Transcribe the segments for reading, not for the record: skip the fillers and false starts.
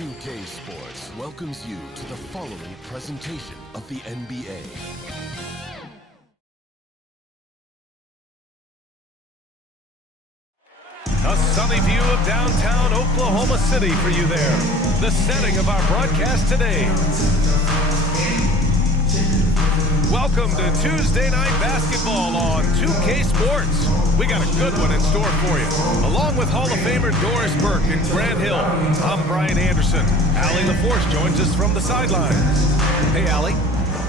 2K Sports welcomes you to the following presentation of the NBA. A sunny view of downtown Oklahoma City for you there. The setting of our broadcast today. Welcome to Tuesday Night Basketball on 2K Sports. We got a good one in store for you. Along with Hall of Famer Doris Burke and Grant Hill, I'm Brian Anderson. Allie LaForce joins us from the sidelines. Hey, Allie.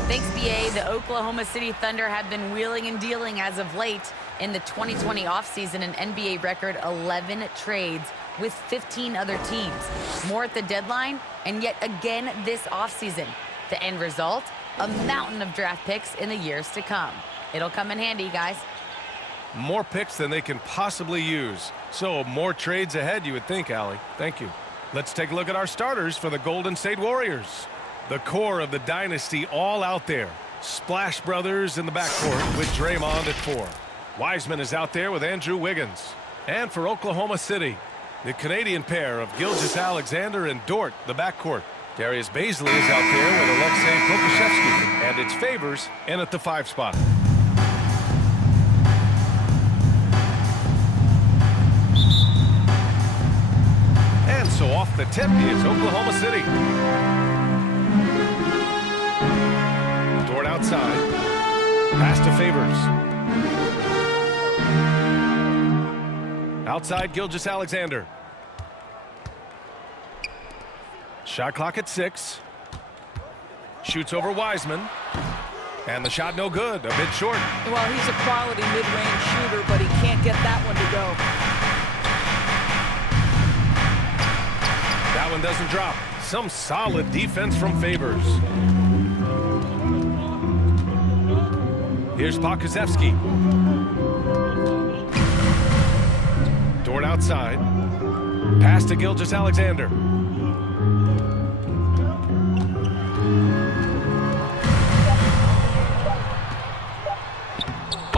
Thanks, BA. The Oklahoma City Thunder have been wheeling and dealing as of late. In the 2020 offseason, an NBA record 11 trades with 15 other teams. More at the deadline, and yet again this offseason. The end result? A mountain of draft picks in the years to come. It'll come in handy, guys. More picks than they can possibly use. So more trades ahead, you would think, Allie. Thank you. Let's take a look at our starters for the Golden State Warriors. The core of the dynasty all out there. Splash Brothers in the backcourt with Draymond at 4. Wiseman is out there with Andrew Wiggins. And for Oklahoma City, the Canadian pair of Gilgeous-Alexander and Dort, the backcourt. Darius Bazley is out there with Alexei Pokusevski, and it's Favors in at the 5 spot. And so off the tip is Oklahoma City. Dort outside. Pass to Favors. Outside Gilgeous-Alexander. Shot clock at 6. Shoots over Wiseman. And the shot no good. A bit short. Well, he's a quality mid-range shooter, but he can't get that one to go. That one doesn't drop. Some solid defense from Favors. Here's Pokusevski. Dort outside. Pass to Gilgeous-Alexander.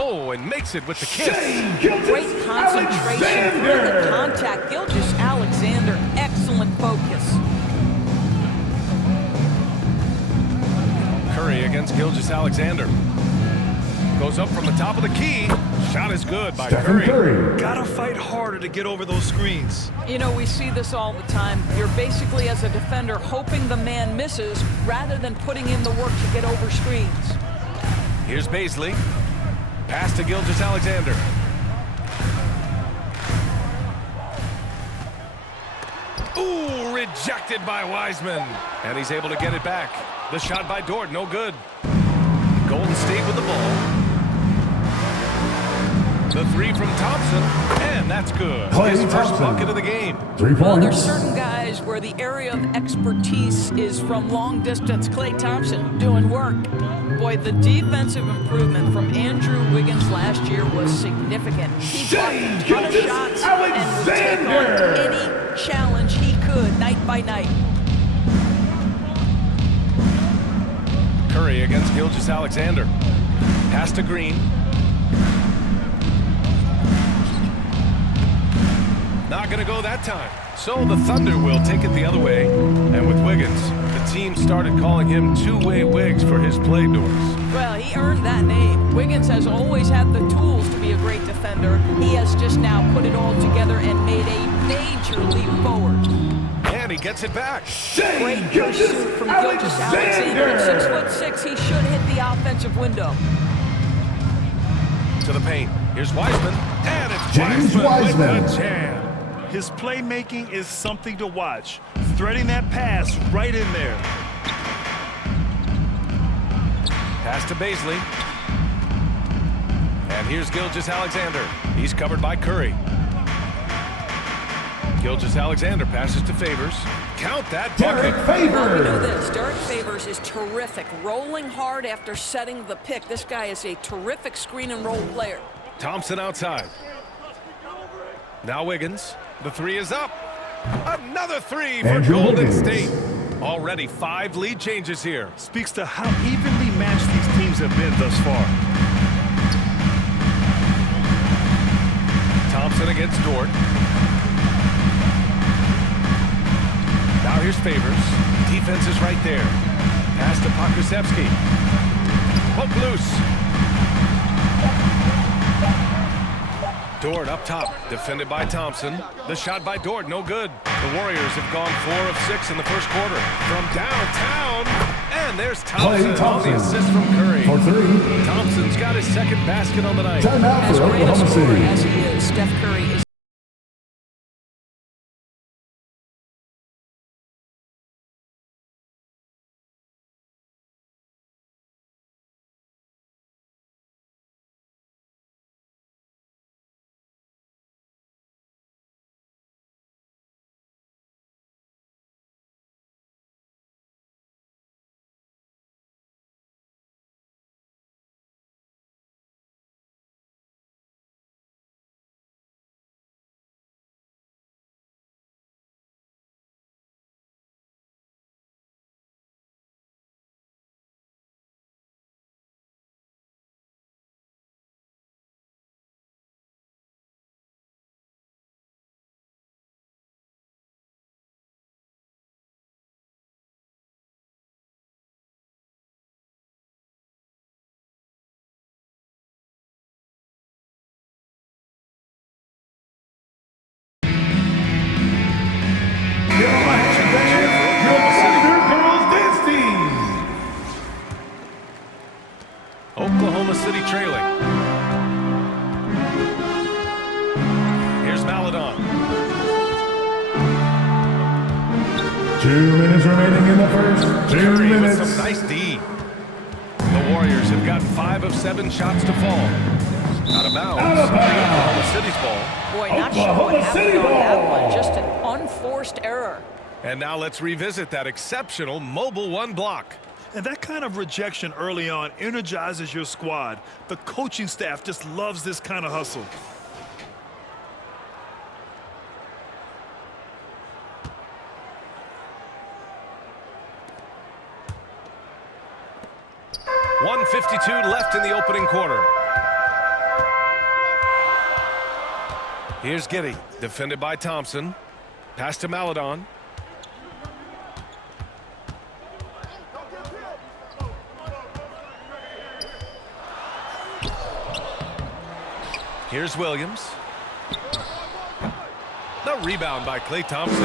Oh, and makes it with the kiss. Great concentration through the contact. Gilgeous-Alexander, excellent focus. Curry against Gilgeous-Alexander. Goes up from the top of the key. Shot is good by Curry. Gotta fight harder to get over those screens. You know, we see this all the time. You're basically, as a defender, hoping the man misses rather than putting in the work to get over screens. Here's Bazley. Pass to Gilgeous-Alexander. Ooh, rejected by Wiseman. And he's able to get it back. The shot by Dort, no good. Golden State with the ball. The 3 from Thompson, and that's good. His first bucket of the game. 3 points. Well, there's certain guys where the area of expertise is from long distance. Klay Thompson doing work. Boy, the defensive improvement from Andrew Wiggins last year was significant. He blocked a ton of shots and would take on any challenge he could night by night. Curry against Gilgeous-Alexander. Pass to Green. Not going to go that time. So the Thunder will take it the other way. And with Wiggins, the team started calling him Two-Way Wiggs for his play, Doris. Well, he earned that name. Wiggins has always had the tools to be a great defender. He has just now put it all together and made a major leap forward. And he gets it back. Great pursuit from Gilgeous-Alexander. At 6'6", he should hit the offensive window. To the paint. Here's Wiseman. And it's James Wiseman with the jam. His playmaking is something to watch. Threading that pass right in there. Pass to Bazley. And here's Gilgeous-Alexander. He's covered by Curry. Gilgeous-Alexander passes to Favors. Count that bucket. Well, we know this. Derek Favors is terrific. Rolling hard after setting the pick. This guy is a terrific screen and roll player. Thompson outside. Now Wiggins. The 3 is up. Another 3 for Andrew Golden Wiggins. State. Already 5 lead changes here. Speaks to how evenly matched these teams have been thus far. Thompson against Dort. Now here's Favors. Defense is right there. Pass to Pokusevski. Poke loose. Dort up top, defended by Thompson. The shot by Dort, no good. The Warriors have gone 4 of 6 in the first quarter. From downtown, and there's Thompson on the assist from Curry. For 3. Thompson's got his second basket on the night. Timeout As for great a Oklahoma scorer City. as he is, Steph Curry is Oklahoma City trailing. Here's Maladon. 2 minutes remaining in the first. 2 Curry with minutes. some nice D. The Warriors have gotten 5 of 7 shots to fall. Out of bounds. Out of bounds. Oklahoma City's ball. boy, not sure what Oklahoma happened City on that ball. one. Just an unforced error. And now let's revisit that exceptional mobile 1 block. And that kind of rejection early on energizes your squad. The coaching staff just loves this kind of hustle. .152 left in the opening quarter. Here's Giddey, defended by Thompson. Pass to Maladon. Here's Williams. The rebound by Klay Thompson.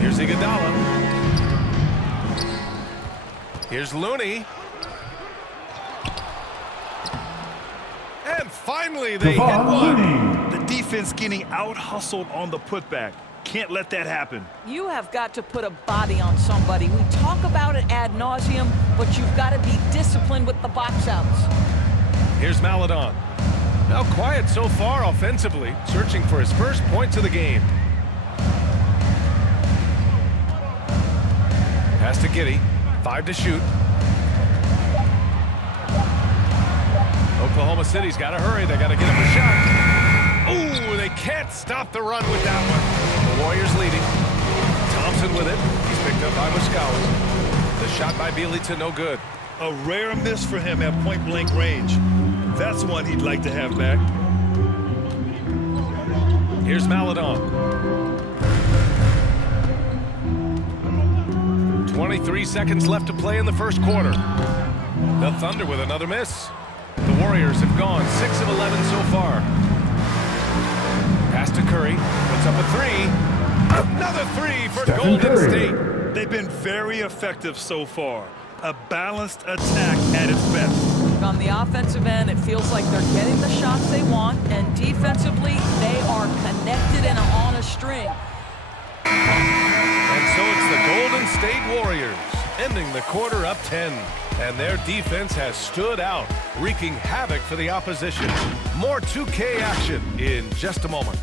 Here's Iguodala. Here's Looney. And finally they hit Devon one. Looney. The defense getting out-hustled on the putback. Can't let that happen. You have got to put a body on somebody. We talk about it ad nauseum, but you've got to be disciplined with the box outs. Here's Maladon. Now quiet so far offensively, searching for his first points of the game. Pass to Giddey. 5 to shoot. Oklahoma City's got to hurry. They got to get him a shot. Ooh, they can't stop the run with that one. The Warriors leading. Thompson with it. He's picked up by Moskowitz. The shot by Bjelica, no good. A rare miss for him at point-blank range. That's one he'd like to have back. Here's Maladon. 23 seconds left to play in the first quarter. The Thunder with another miss. The Warriors have gone 6 of 11 so far. Pass to Curry. Puts up a 3. Another 3 for Stephen Golden Curry. State. They've been very effective so far. A balanced attack at its best. On the offensive end, it feels like they're getting the shots they want, and defensively, they are connected and on a string. And so it's the Golden State Warriors ending the quarter up 10. And their defense has stood out, wreaking havoc for the opposition. More 2K action in just a moment.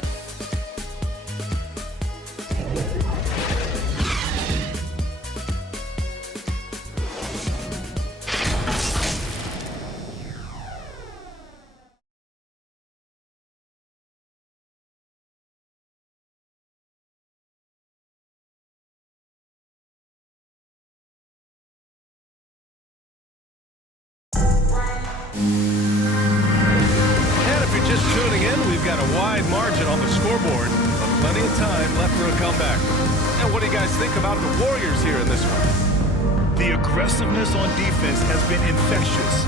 And if you're just tuning in, we've got a wide margin on the scoreboard. But Plenty of time left for a comeback. And what do you guys think about the Warriors here in this one? The aggressiveness on defense has been infectious.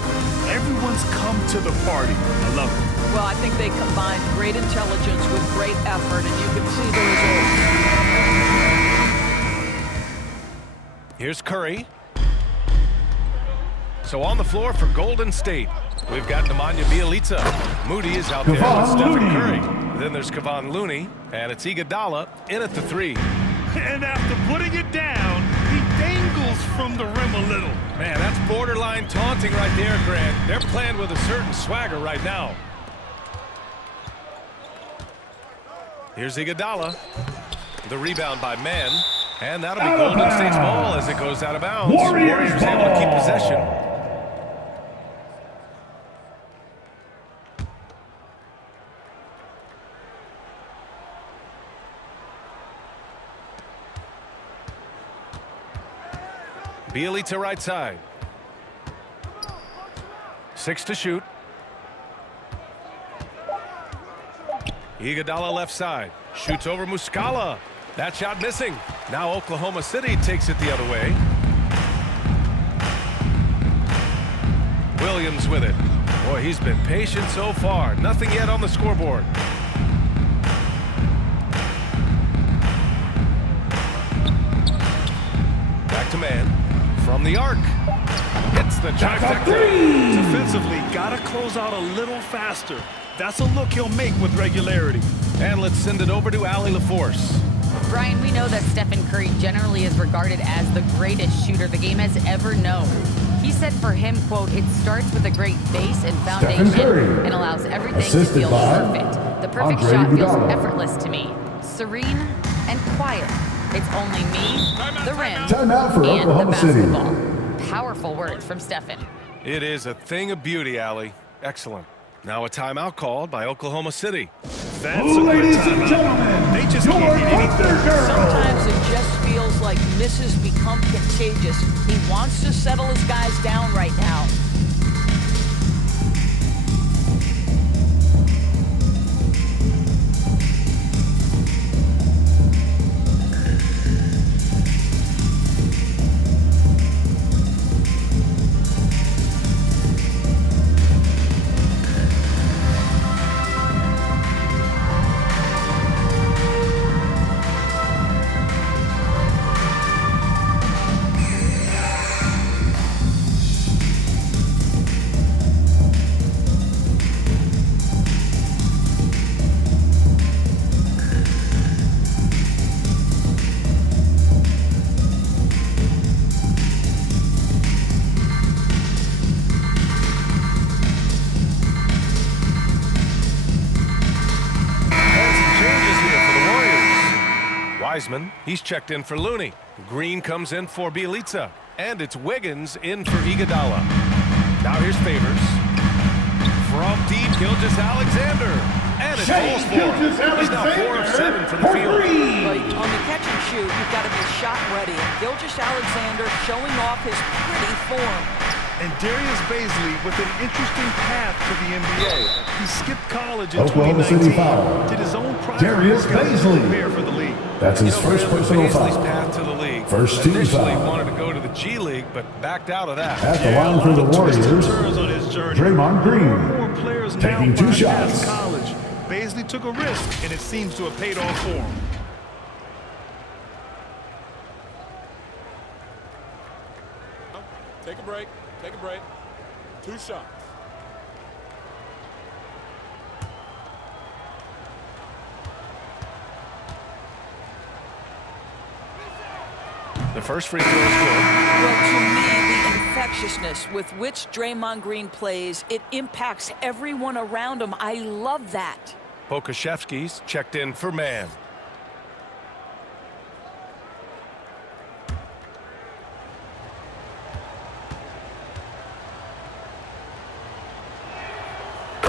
Everyone's come to the party. I love it. Well, I think they combined great intelligence with great effort, and you can see the results. Here's Curry. So on the floor for Golden State, we've got Nemanja Bjelica. Moody is out there with Kevon Stephen Looney. Curry. Then there's Kevon Looney, and it's Iguodala in at the 3. And after putting it down, he dangles from the rim a little. Man, that's borderline taunting right there, Grant. They're playing with a certain swagger right now. Here's Iguodala. The rebound by Mann. And that'll be Out of Golden State's bounds. ball as it goes out of bounds. Warriors able to keep ball. possession. Bjelica right side. 6 to shoot. Iguodala left side. Shoots over Muscala. That shot missing. Now Oklahoma City takes it the other way. Williams with it. Boy, he's been patient so far. Nothing yet on the scoreboard. Back to Mann. From the arc. Hits the trifecta. Defensively, gotta close out a little faster. That's a look he'll make with regularity. And let's send it over to Allie LaForce. Brian, we know that Stephen Curry generally is regarded as the greatest shooter the game has ever known. He said for him, quote, "It starts with a great base and foundation Curry, and allows everything to assisted feel by perfect. The perfect Andre shot feels Iguodala. effortless to me. Serene and quiet. It's only me, the rim, Timeout for and the Oklahoma City. basketball." Powerful words from Stephen. It is a thing of beauty, Allie. Excellent. Now a timeout called by Oklahoma City. That's a good Ladies and timeout. gentlemen, They just your can't hit anything. Thunder Girl. Sometimes it just feels like misses become contagious. He wants to settle his guys down right now. Wiseman, he's checked in for Looney. Green comes in for Bjelica. And it's Wiggins in for Iguodala. Now here's Favors. From deep, Gilgeous-Alexander. And it's falls for him. He's now 4 of 7 from the field. But on the catch and shoot, you've got to be shot ready. And Gilgeous-Alexander showing off his pretty form. And Darius Bazley with an interesting path to the NBA. He skipped college in Oklahoma 2019. City foul. Did his own private Darius workout to Bazley. prepare for the league. That's his first personal Paisley's foul. path to the league. First team Initially foul. wanted to go to the G League, but backed out of that. At the line for the Twists and Warriors, turns on his journey. Draymond Green, More players now taking 2 bypass shots. college. Bazley took a risk, and it seems to have paid off for him. Take a break. Take a break. 2 shots. The first free throw is good. Well, to me, the infectiousness with which Draymond Green plays, it impacts everyone around him. I love that. Pokusevski's checked in for Mann.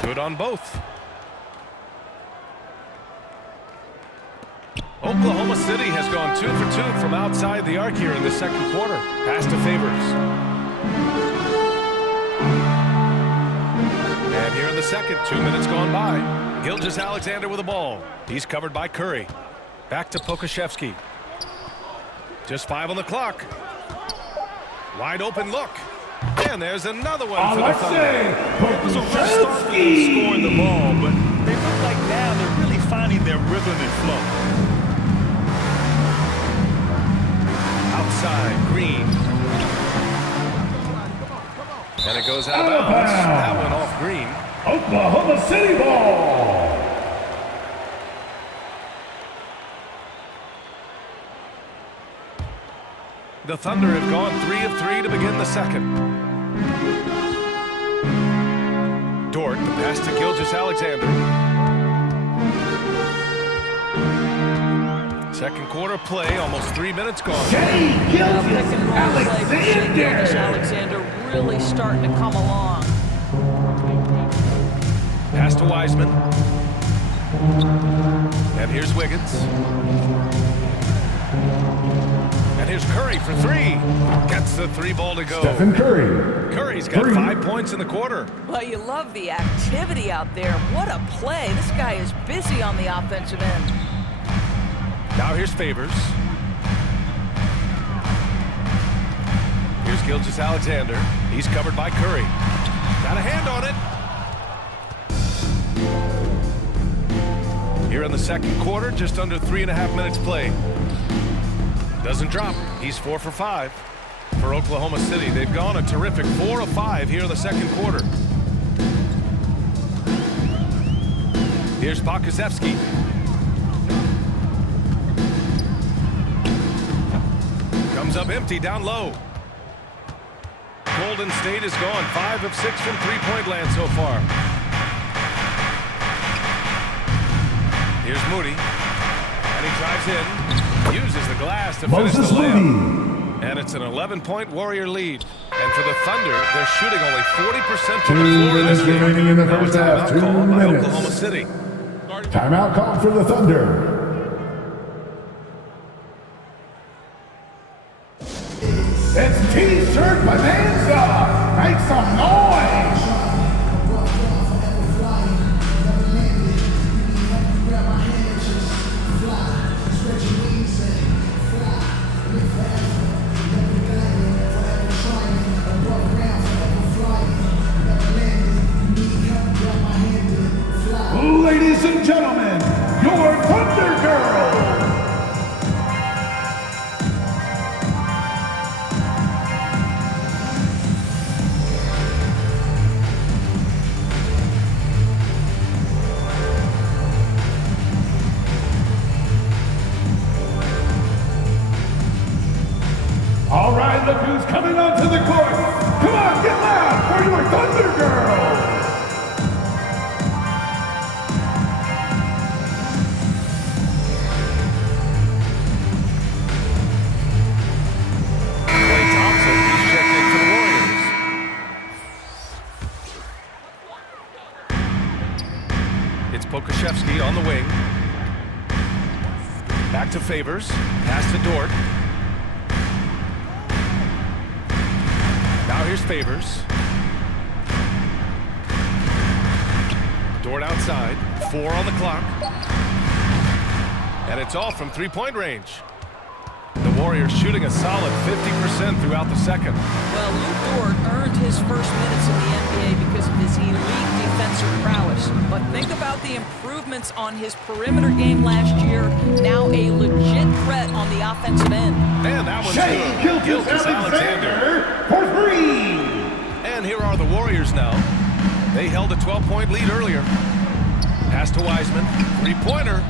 Good on both. Oklahoma City has gone 2 for 2 from outside the arc here in the second quarter. Pass to Favors. And here in the second, 2 minutes gone by. Gilgeous-Alexander with the ball. He's covered by Curry. Back to Pokusevski. Just 5 on the clock. Wide open look. And there's another one for the Thunder. It was a rough start for them scoring the ball, but they look like now they're really finding their rhythm and flow. Outside, Green. And it goes out of bounds. That one off Green. Oklahoma City ball. The Thunder have gone 3 of 3 to begin the second. Dort, the pass to Gilgeous-Alexander. Second quarter play, almost 3 minutes gone. Pick and roll play for Shai Gilgeous-Alexander really starting to come along. Pass to Wiseman. And here's Wiggins. And here's Curry for 3. Gets the 3 ball to go. Stephen Curry. Curry's got 5 points in the quarter. Well, you love the activity out there. What a play. This guy is busy on the offensive end. Now here's Favors. Here's Gilgeous-Alexander. He's covered by Curry. Got a hand on it. Here in the second quarter, just under 3.5 minutes played. Doesn't drop. He's 4 for 5 for Oklahoma City. They've gone a terrific 4 of 5 here in the second quarter. Here's Pokusevski. Comes up empty down low. Golden State has gone 5 of 6 from three-point land so far. Here's Moody. And he drives in. Uses the glass to finish the layup. And it's an 11-point Warrior lead. And for the Thunder, they're shooting only 40% from the floor in this game. Remaining in the Now first a half. timeout 2 called by minutes. Oklahoma City. Timeout called for the Thunder. It's T-shirt Bonanza. Make some noise. Ladies and gentlemen, your Thunder Girls. All right, look who's coming onto the court. Come on, get loud for your Thunder Girls. Klay Thompson, he's checked in for the Warriors. It's Pokusevski on the wing. Back to Favors. Pass to Dort. Now here's Favors. Dort outside. 4 on the clock. And it's all from three-point range. The Warriors shooting a solid 50% throughout the second. Well, Lou Dort earned his first minutes in the NBA because of his elite defensive prowess. But think about the improvements on his perimeter game last year. Now a legit threat on the offensive end. And that one's Shai good. Gilgeous-Alexander for 3. And here are the Warriors now. They held a 12-point lead earlier. Pass to Wiseman. Three-pointer.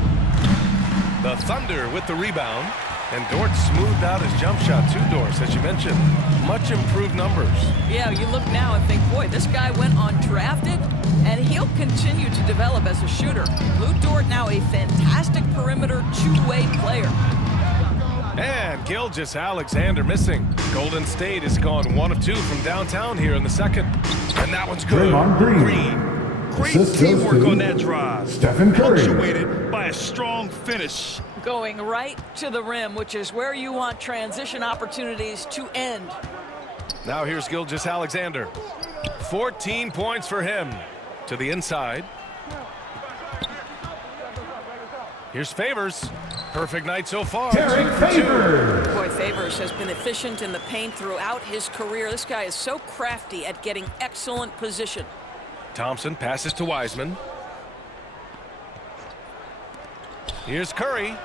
The Thunder with the rebound. And Dort smoothed out his jump shot too, Doris, as you mentioned. Much improved numbers. Yeah, you look now and think, boy, this guy went undrafted, and he'll continue to develop as a shooter. Lou Dort now a fantastic perimeter two-way player. And Gilgeous-Alexander missing. Golden State has gone 1 of 2 from downtown here in the second. And that one's good. Draymond Green. Great Assist teamwork goes to on that drive. Stephen Curry. Punctuated by a strong finish. Going right to the rim, which is where you want transition opportunities to end. Now here's Gilgeous-Alexander. 14 points for him. To the inside. Here's Favors. Perfect night so far. Derek Favors. Boy, Favors has been efficient in the paint throughout his career. This guy is so crafty at getting excellent position. Thompson passes to Wiseman. Here's Curry.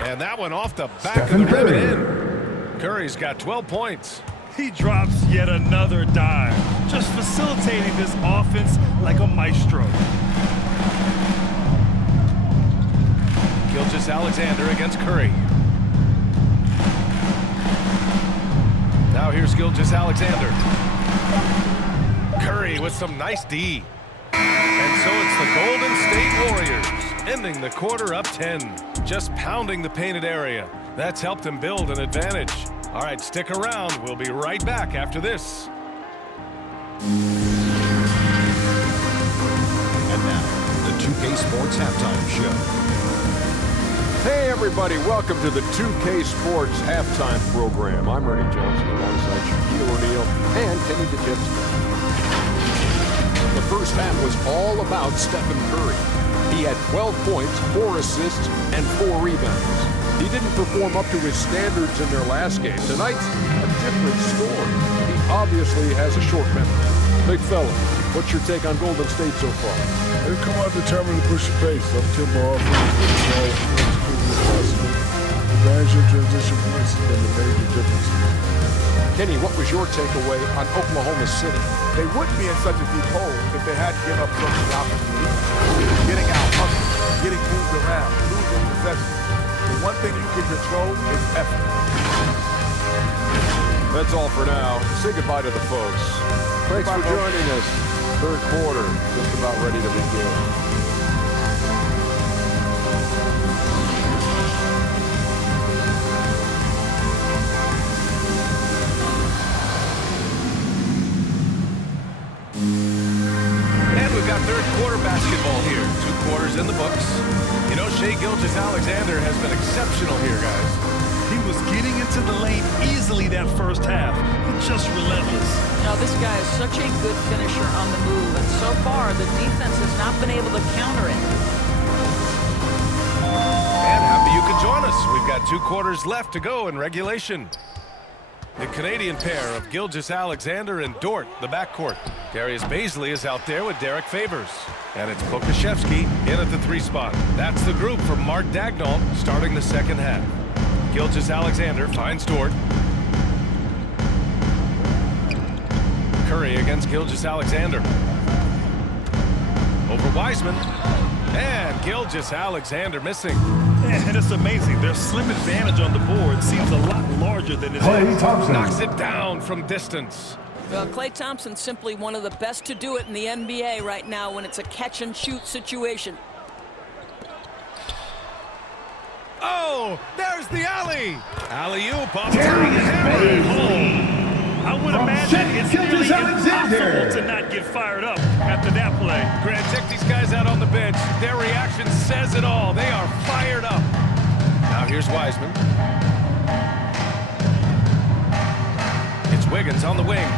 And that one off the back of the rim and in. Curry's got 12 points. He drops yet another dime, just facilitating this offense like a maestro. Gilgeous-Alexander against Curry. Now here's Gilgeous-Alexander. Curry with some nice D. And so it's the Golden State Warriors ending the quarter up 10. Just pounding the painted area. That's helped him build an advantage. All right, stick around. We'll be right back after this. And now, the 2K Sports Halftime Show. Hey everybody, welcome to the 2K Sports Halftime Program. I'm Ernie Johnson alongside Shaquille O'Neal and Kenny DeTipsky. The first half was all about Stephen Curry. He had 12 points, 4 assists, and 4 rebounds. He didn't perform up to his standards in their last game. Tonight's a different story. He obviously has a short memory. Big fella, what's your take on Golden State so far? They come out determined to push the pace. Up tempo offense. Advantage of transition points has been the major difference. Kenny, what was your takeaway on Oklahoma City? They wouldn't be in such a deep hole if they hadn't given up some of the opportunity. Getting out, hustling, getting moved around, losing possession. The one thing you can control is effort. That's all for now. Say goodbye to the folks. Thanks for joining us. Third quarter, just about ready to begin. Third quarter basketball here. 2 quarters in the books. You know, Shai Gilgeous-Alexander has been exceptional here, guys. He was getting into the lane easily that first half. It's just relentless. Now, this guy is such a good finisher on the move, and so far, the defense has not been able to counter it. And happy you could join us. We've got 2 quarters left to go in regulation. The Canadian pair of Gilgeous-Alexander and Dort, the backcourt. Darius Bazley is out there with Derek Favors. And it's Pokusevski in at the 3 spot. That's the group for Mark Daigneault starting the second half. Gilgeous-Alexander finds Dort. Curry against Gilgeous-Alexander. Over Wiseman. And Gilgeous-Alexander missing. And it's amazing. Their slim advantage on the board seems a lot larger than it is. Thompson knocks it down from distance. Well, Klay Thompson's simply one of the best to do it in the NBA right now when it's a catch-and-shoot situation. Oh, there's the alley. Alley-oop off I would imagine it's nearly impossible to not get fired up after that play. Grant, check these guys out on the bench. Their reaction says it all. They are fired up. Now here's Wiseman. It's Wiggins on the wing.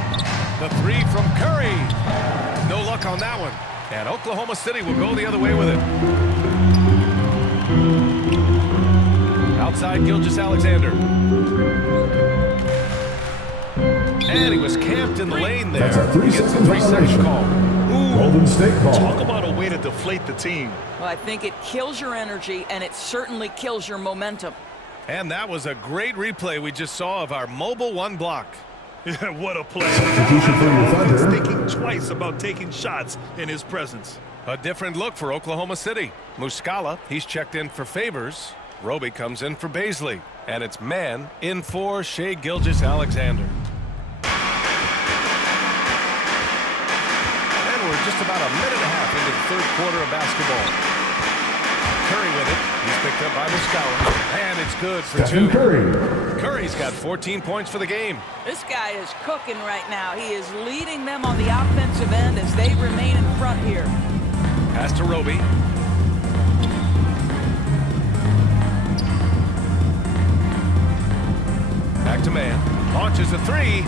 The 3 from Curry. No luck on that one. And Oklahoma City will go the other way with it. Outside Gilgeous-Alexander. And he was camped in the lane there. That's a 3-second violation. call. Golden State ball. Talk about a way to deflate the team. Well, I think it kills your energy, and it certainly kills your momentum. And that was a great replay we just saw of our mobile 1 block. What a play. Substitution for your Thunder. Thinking twice about taking shots in his presence. A different look for Oklahoma City. Muscala, he's checked in for Favors. Roby comes in for Bazley. And it's man in for Shai Gilgeous-Alexander. Just about a minute and a half into the third quarter of basketball. Curry with it. He's picked up by Muscala. And it's good for Stephen 2. Curry. Curry's got 14 points for the game. This guy is cooking right now. He is leading them on the offensive end as they remain in front here. Pass to Roby. Back to man. Launches a 3.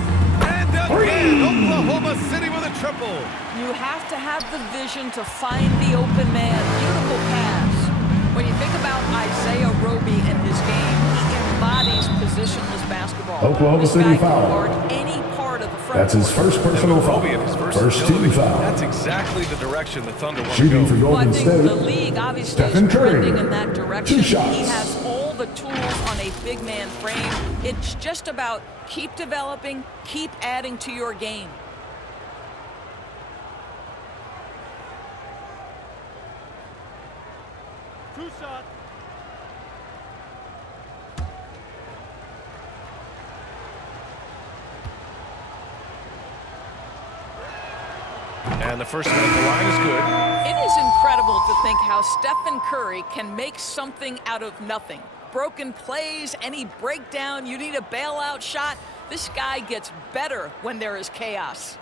And again, Oklahoma City with a triple. You have to have the vision to find the open man. Beautiful pass. When you think about Isaiah Roby in his game. He embodies positionless basketball. Oklahoma This City guy can foul. guard any part of the front That's his court. first personal foul. Roby and his First team foul. That's exactly the direction the Thunder want to Shooting for go. Well, I Golden think State. the league obviously Stephen is trending Curry. in that direction. 2 shots. He has all the tools on a big man frame. It's just about keep developing, keep adding to your game. Two shots. And the first one at the line is good. It is incredible to think how Stephen Curry can make something out of nothing. Broken plays, any breakdown, you need a bailout shot. This guy gets better when there is chaos.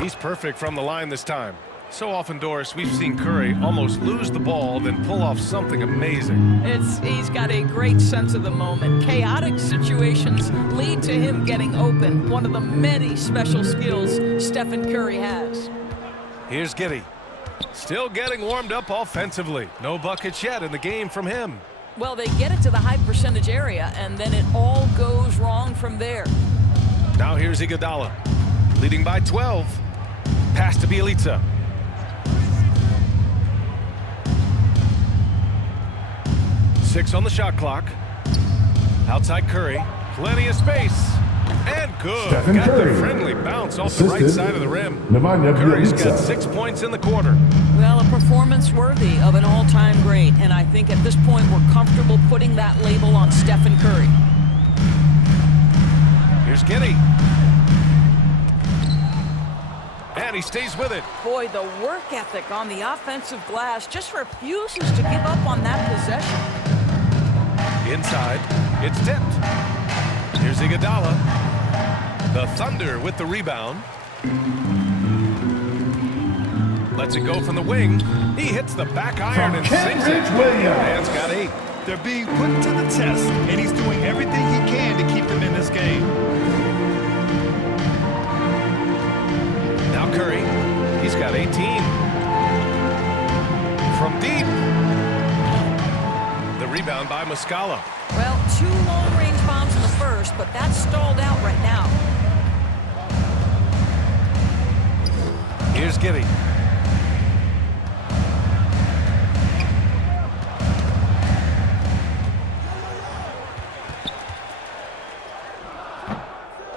He's perfect from the line this time. So often, Doris, we've seen Curry almost lose the ball, then pull off something amazing. He's got a great sense of the moment. Chaotic situations lead to him getting open. One of the many special skills Stephen Curry has. Here's Giddey. Still getting warmed up offensively. No buckets yet in the game from him. Well, they get it to the high percentage area, and then it all goes wrong from there. Now here's Iguodala, leading by 12. Pass to Bjelica. Six on the shot clock. Outside Curry. Plenty of space. And good. Stephen Got Curry. the friendly bounce off the right Assisted. side of the rim. Nemanja Curry's Bjelica. got 6 points in the quarter. Well, a performance worthy of an all-time great, and I think at this point we're comfortable putting that label on Stephen Curry. Here's Giddey. And he stays with it. Boy, the work ethic on the offensive glass just refuses to give up on that possession. Inside, it's tipped. Here's Iguodala. The Thunder with the rebound. Lets it go from the wing. He hits the back iron From and sinks it. Kenrich Williams. Man's got 8. They're being put to the test, and he's doing everything he can to keep them in this game. Now Curry, he's got 18. From deep. The rebound by Muscala. Well, 2 long-range bombs in the first, but that's stalled out right now. Here's Giddey.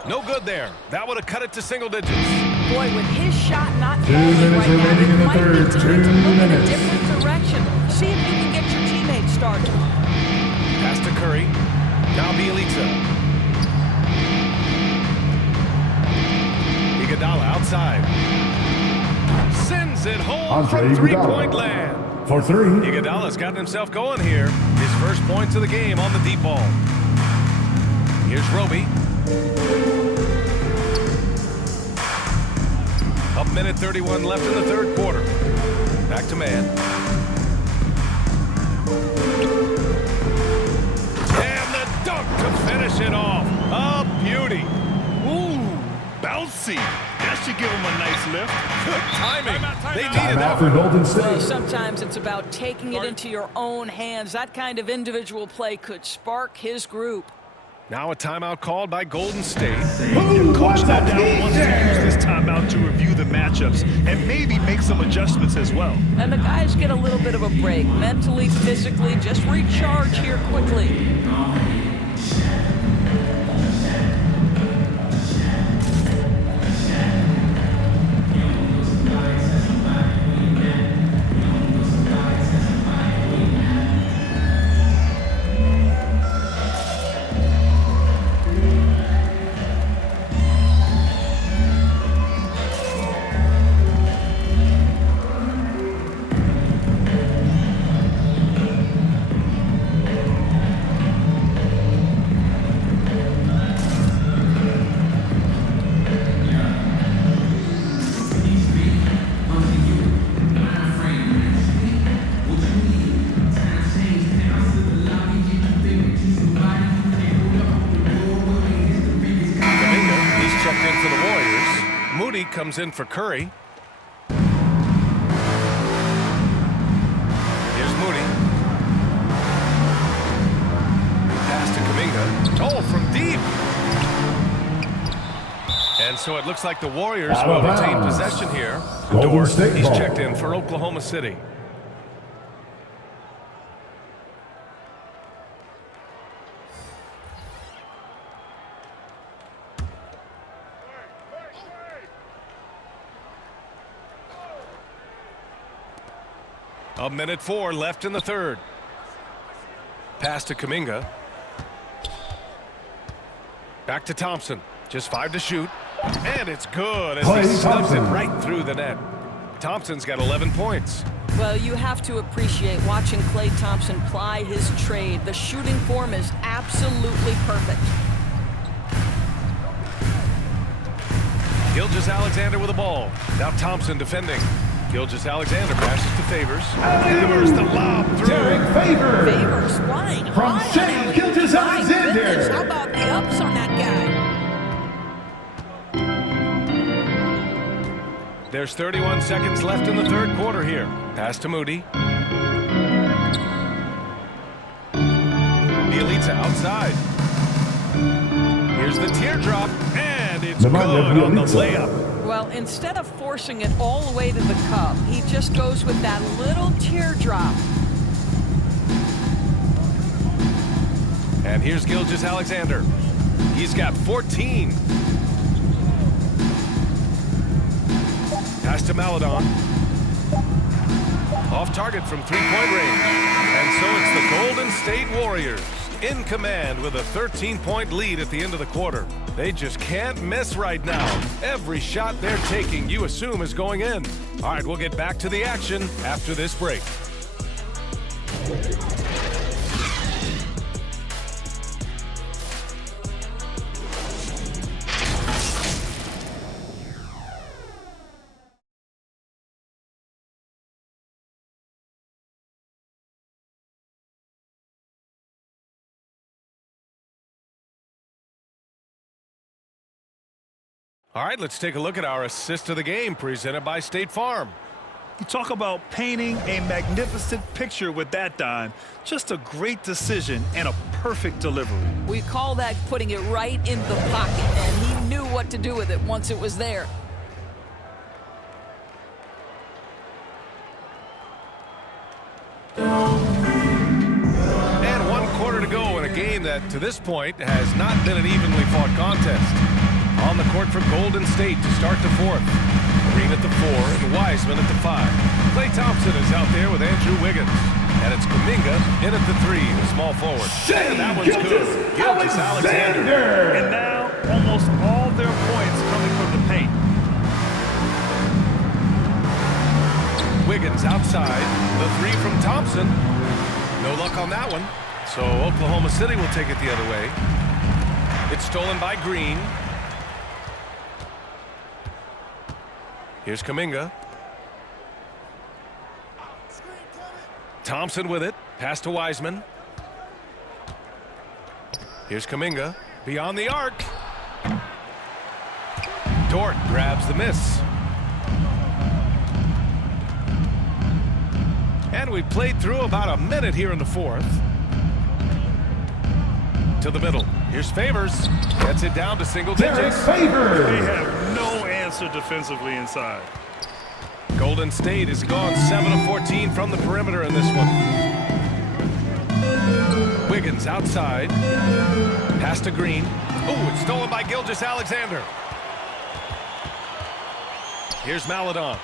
No good there. That would have cut it to single digits. Boy, with his shot not 2 falling minutes right now, remaining in it the might third. be time 2 to look in a minutes. different direction. See if you can get your teammates started. Pass to Curry. Now Bjelica. Iguodala outside. Sends it home Andre from three-point Iguodala. land. For 3. Iguodala's gotten himself going here. His first points of the game on the deep ball. Here's Roby. A minute 31 left in the third quarter. Back to man. And the dunk to finish it off. A beauty. Ooh, bouncy. That should give him a nice lift. Good timing. They needed Timeout that for one. Golden Well, State. sometimes it's about taking it into your own hands. That kind of individual play could spark his group. Now a timeout called by Golden State. Who Coach wants no a doubt wants to use teaser? this timeout to review the matchups and maybe make some adjustments as well. And the guys get a little bit of a break. Mentally, physically, just recharge here quickly. Moody comes in for Curry. Here's Moody. Pass to Kuminga. Oh, from deep. And so it looks like the Warriors will retain possession here. Dort, he's checked in for Oklahoma City. A minute 4 left in the third. Pass to Kuminga. Back to Thompson. Just 5 to shoot. And it's good as he snubs it right through the net. Thompson's got 11 points. Well, you have to appreciate watching Klay Thompson ply his trade. The shooting form is absolutely perfect. Gilgeous-Alexander with the ball. Now Thompson defending. Gilgeous-Alexander passes to Favors. Hammers the lob through. Derek Favors. Favors flying From high. Shea Gilgeous-Alexander. My goodness, how about the ups on that guy? There's 31 seconds left in the third quarter here. Pass to Moody. Bielitsa outside. Here's the teardrop, and it's good on the layup. Well, instead of forcing it all the way to the cup, he just goes with that little teardrop. And here's Gilgeous-Alexander. He's got 14. Pass to Maledon. Off target from three-point range. And so it's the Golden State Warriors in command with a 13-point lead at the end of the quarter. They just can't miss right now. Every shot they're taking, you assume, is going in. All right, we'll get back to the action after this break. All right, let's take a look at our assist of the game presented by State Farm. You talk about painting a magnificent picture with that dime. Just a great decision and a perfect delivery. We call that putting it right in the pocket, and he knew what to do with it once it was there. And 1 quarter to go in a game that, to this point, has not been an evenly fought contest. On the court for Golden State to start the fourth. Green at the 4 and Wiseman at the 5. Klay Thompson is out there with Andrew Wiggins. And it's Kuminga in at the 3, the small forward. And that one's good. Gilgeous-Alexander. And now almost all their points coming from the paint. Wiggins outside. The 3 from Thompson. No luck on that one. So Oklahoma City will take it the other way. It's stolen by Green. Here's Kuminga. Thompson with it. Pass to Wiseman. Here's Kuminga. Beyond the arc. Dort grabs the miss. And we played through about a minute here in the fourth. To the middle. Here's Favors. Gets it down to single digits. Favors. They have no answer defensively inside. Golden State has gone 7 of 14 from the perimeter in this one. Wiggins outside. Pass to Green. Oh, it's stolen by Gilgeous-Alexander. Here's Maledon.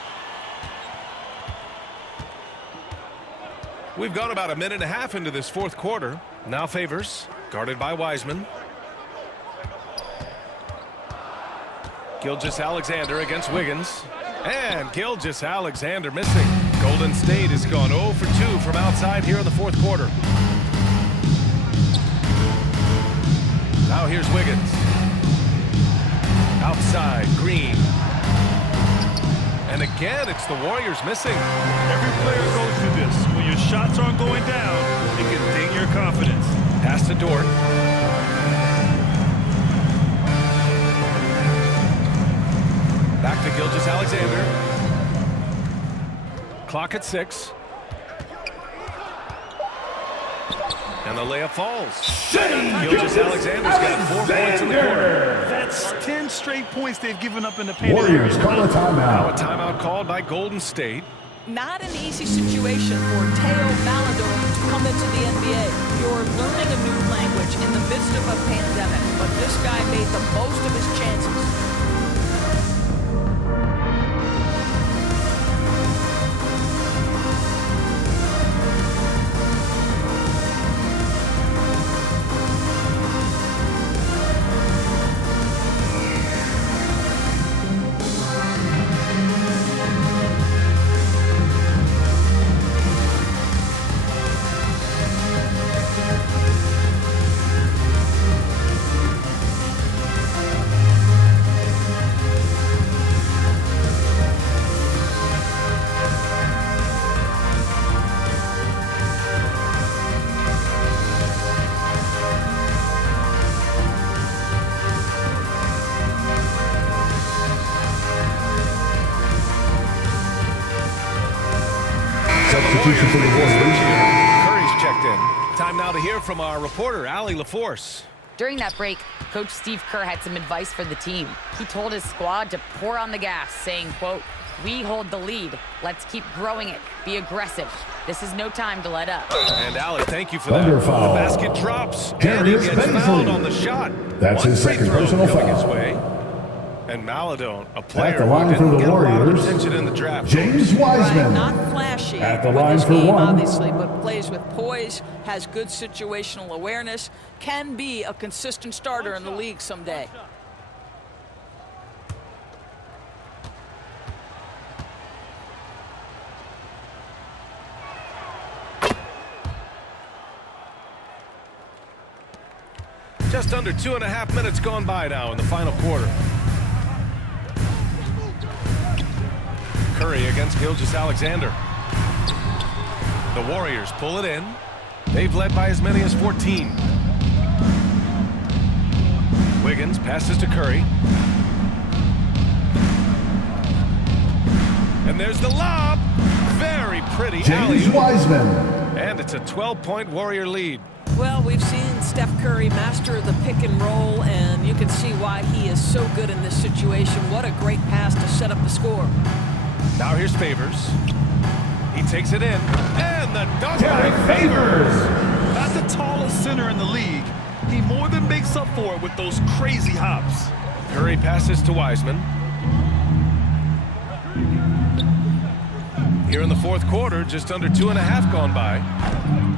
We've gone about a minute and a half into this fourth quarter. Now Favors, guarded by Wiseman. Gilgeous-Alexander against Wiggins. And Gilgeous-Alexander missing. Golden State has gone 0 for 2 from outside here in the fourth quarter. Now here's Wiggins. Outside, Green. And again, it's the Warriors missing. Every player goes through this. When your shots aren't going down, it can ding your confidence. Pass to Dort. Back Gilgeous-Alexander. Clock at 6. And the layup falls. Gilgeous-Alexander's got 4 points in the quarter. That's 10 straight points they've given up in the paint. Warriors call a Now a timeout. timeout called by Golden State. Not an easy situation for Theo Maledon to come into the NBA. You're learning a new language in the midst of a pandemic, but this guy made the most of his chances. Substitution for the Warriors. Curry's checked in. Time now to hear from our reporter, Allie LaForce. During that break, Coach Steve Kerr had some advice for the team. He told his squad to pour on the gas, saying, quote, "We hold the lead. Let's keep growing it. Be aggressive. This is no time to let up." And Allie, thank you for that. Thunder The foul. basket drops, and he Darius gets fouled Bazley. on the shot. That's One his free second throw personal going foul. his way. And Maledon, a player the line who for didn't the get a lot of Warriors, attention in the draft. James Right, Wiseman. not flashy At the with line his for game, one. obviously, but plays with poise, has good situational awareness, can be a consistent starter in the league someday. Just under 2.5 minutes gone by now in the final quarter. Curry against Gilgeous-Alexander. The Warriors pull it in. They've led by as many as 14. Wiggins passes to Curry. And there's the lob. Very pretty James alley-oop. Wiseman. And it's a 12-point Warrior lead. Well, we've seen Steph Curry master the pick and roll, and you can see why he is so good in this situation. What a great pass to set up the score. Now here's Favors. He takes it in. And the dunk Derek by Favors. Not the tallest center in the league. He more than makes up for it with those crazy hops. Curry passes to Wiseman. Here in the fourth quarter, just under 2.5 gone by.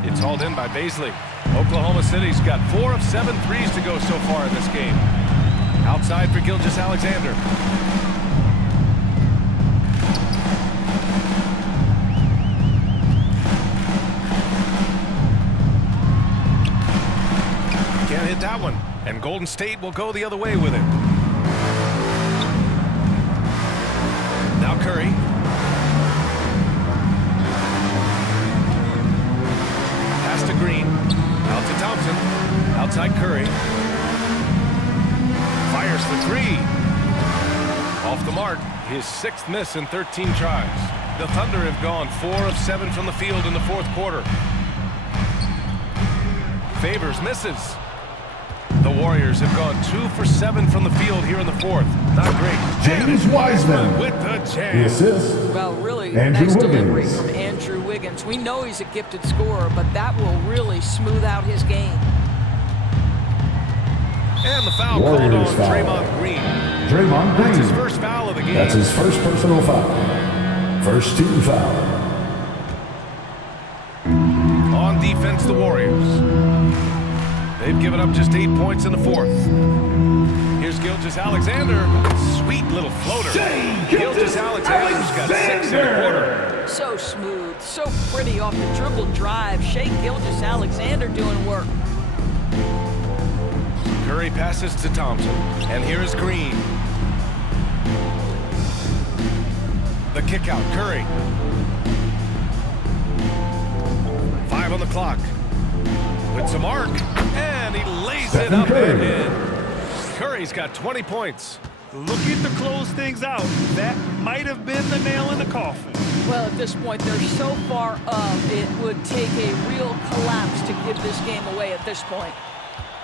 It's hauled in by Bazley. Oklahoma City's got 4 of 7 threes to go so far in this game. Outside for Gilgeous-Alexander. Can't hit that one. And Golden State will go the other way with it. Now Curry. Pass to Green. Out to Thompson. Outside Curry. Fires for 3. Off the mark. His 6th miss in 13 tries. The Thunder have gone 4 of 7 from the field in the fourth quarter. Favors misses. The Warriors have gone 2 for 7 from the field here in the fourth. Not great. James Wiseman. With the The jam. assist. Well, really Andrew nice delivery Wiggins. from Andrew Wiggins. We know he's a gifted scorer, but that will really smooth out his game. And the foul called on Warriors foul. Draymond Green. Draymond That's his Green. first foul of the game. That's his first personal foul. First team foul. On defense, the Warriors. They've given up just 8 points in the fourth. Here's Gilgeous-Alexander. Sweet little floater. Gilgeous-Alexander's got 6 in the quarter. So smooth, so pretty off the dribble drive. Shea Gilgeous-Alexander doing work. Curry passes to Thompson. And here is Green. The kick out, Curry. 5 on the clock. Puts a mark. And he lays it Stephen up Curry. and in. Curry's got 20 points. Looking to close things out. That might have been the nail in the coffin. Well, at this point, they're so far up, it would take a real collapse to give this game away at this point.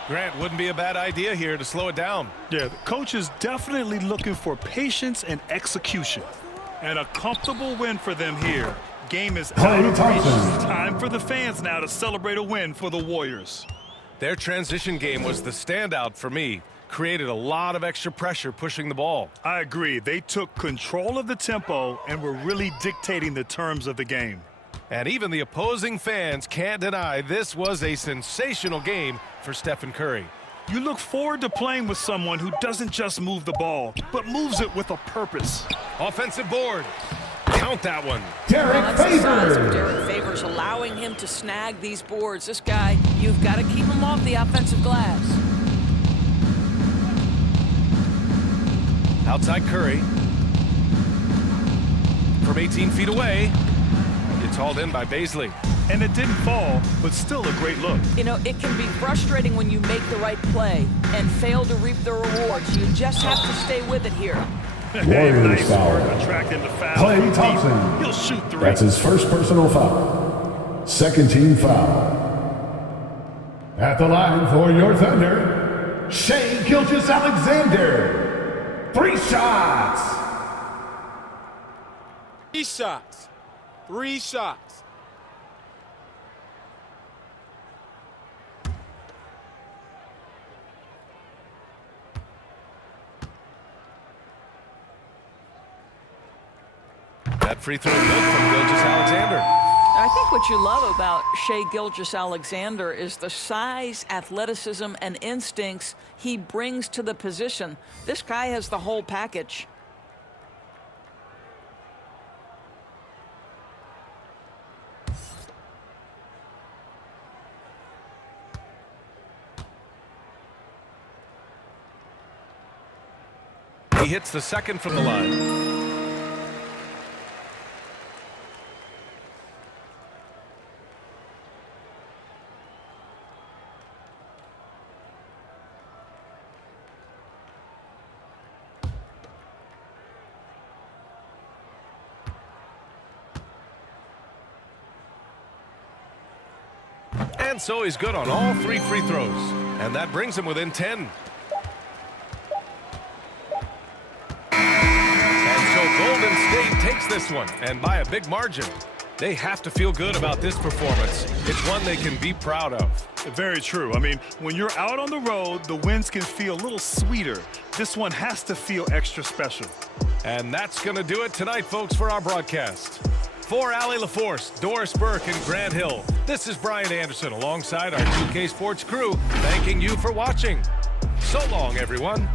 Grant, wouldn't be a bad idea here to slow it down. Yeah, the coach is definitely looking for patience and execution. And a comfortable win for them here. Game is out of reach. Time for the fans now to celebrate a win for the Warriors. Their transition game was the standout for me. Created a lot of extra pressure pushing the ball. I agree. They took control of the tempo and were really dictating the terms of the game. And even the opposing fans can't deny this was a sensational game for Stephen Curry. You look forward to playing with someone who doesn't just move the ball, but moves it with a purpose. Offensive board. Count that one. Derek That's the size of Favors. Derek Favors, allowing him to snag these boards. This guy, you've got to keep him off the offensive glass. Outside Curry. From 18 feet away. It's hauled in by Baisley. And it didn't fall, but still a great look. You know, it can be frustrating when you make the right play and fail to reap the rewards. You just have to stay with it here. Warriors Nice foul. work attracting the foul. Klay Thompson. He'll shoot three. That's his first personal foul. Second team foul. At the line for your Thunder, Shai Gilgeous-Alexander. 3 shots. 3 shots. 3 shots. That free throw good from Gilgeous-Alexander. I think what you love about Shai Gilgeous-Alexander is the size, athleticism, and instincts he brings to the position. This guy has the whole package. He hits the second from the line. And so he's good on all 3 free throws. And that brings him within 10. And so Golden State takes this one, and by a big margin. They have to feel good about this performance. It's one they can be proud of. Very true. I mean, when you're out on the road, the wins can feel a little sweeter. This one has to feel extra special. And that's going to do it tonight, folks, for our broadcast. For Allie LaForce, Doris Burke, and Grant Hill, this is Brian Anderson alongside our 2K Sports crew, thanking you for watching. So long, everyone.